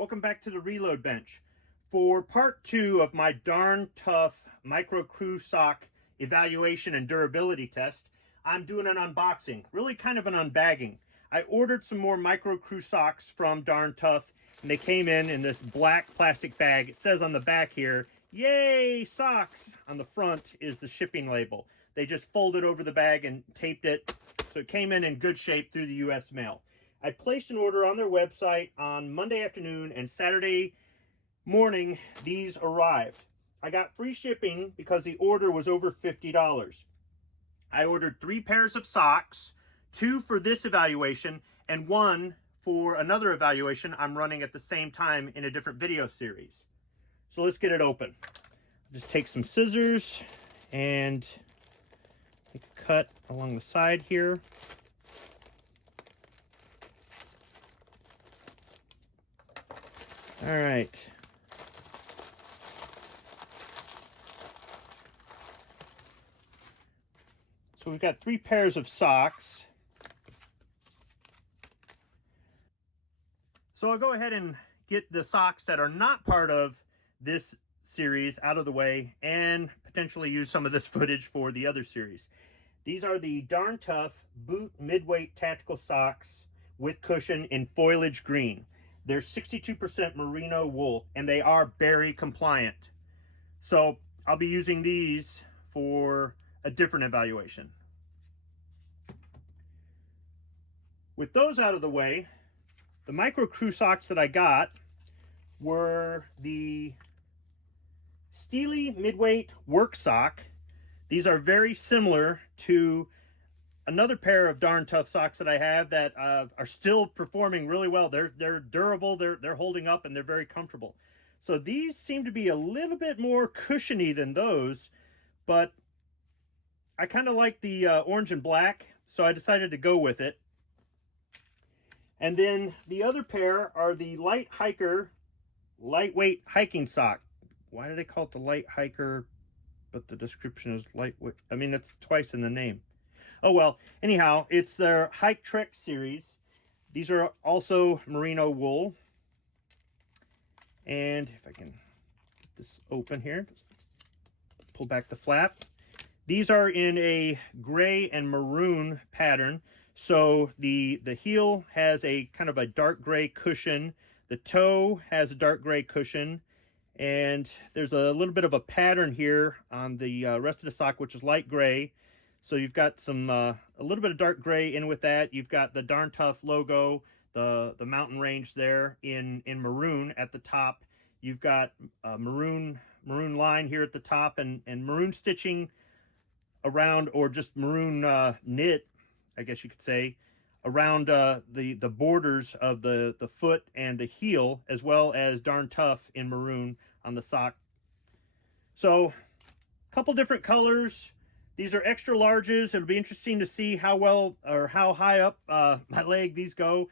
Welcome back to the Reload Bench. For part 2 of my Darn Tough Micro Crew Sock evaluation and durability test, I'm doing an unboxing, really kind of an unbagging. I ordered some more Micro Crew socks from Darn Tough, and they came in this black plastic bag. It says on the back here, "Yay, socks!" On the front is the shipping label. They just folded over the bag and taped it, so it came in good shape through the U.S. mail. I placed an order on their website on Monday afternoon, and Saturday morning these arrived. I got free shipping because the order was over $50. I ordered 3 pairs of socks, 2 for this evaluation and 1 for another evaluation I'm running at the same time in a different video series. So let's get it open. Just take some scissors and make a cut along the side here. All right. So we've got 3 pairs of socks. So I'll go ahead and get the socks that are not part of this series out of the way and potentially use some of this footage for the other series. These are the Darn Tough Boot Midweight Tactical Socks with cushion in foliage green. They're 62% merino wool, and they are berry compliant. So I'll be using these for a different evaluation. With those out of the way, the Micro Crew socks that I got were the Steely Midweight Work Sock. These are very similar to another pair of Darn Tough socks that I have that are still performing really well. They're durable, they're holding up, and they're very comfortable. So these seem to be a little bit more cushiony than those, but I kind of like the orange and black, so I decided to go with it. And then the other pair are the lightweight hiking sock. Why do they call it the light hiker, but the description is lightweight? I mean, it's twice in the name. Oh well, anyhow, it's their Hike Trek series. These are also merino wool. And if I can get this open here, pull back the flap. These are in a gray and maroon pattern. So the heel has a kind of a dark gray cushion. The toe has a dark gray cushion. And there's a little bit of a pattern here on the rest of the sock, which is light gray. So you've got some a little bit of dark gray in with that. You've got the Darn Tough logo, the mountain range there in maroon at the top. You've got a maroon line here at the top, and maroon stitching around, or just maroon knit, I guess you could say, around the borders of the foot and the heel, as well as Darn Tough in maroon on the sock. So a couple different colors. These are extra larges. It'll be interesting to see how well or how high up my leg these go.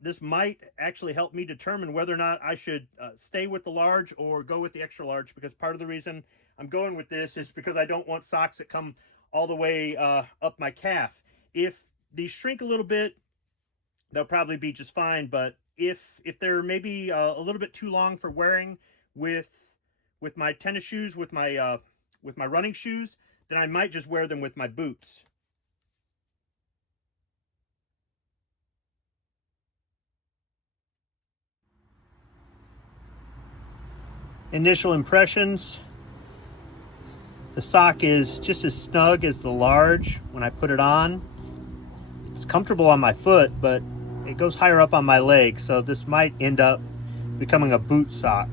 This might actually help me determine whether or not I should stay with the large or go with the extra large, because part of the reason I'm going with this is because I don't want socks that come all the way up my calf. If these shrink a little bit, they'll probably be just fine, but if they're maybe a little bit too long for wearing with my tennis shoes, with my running shoes, then I might just wear them with my boots. Initial impressions. The sock is just as snug as the large when I put it on. It's comfortable on my foot, but it goes higher up on my leg, so this might end up becoming a boot sock.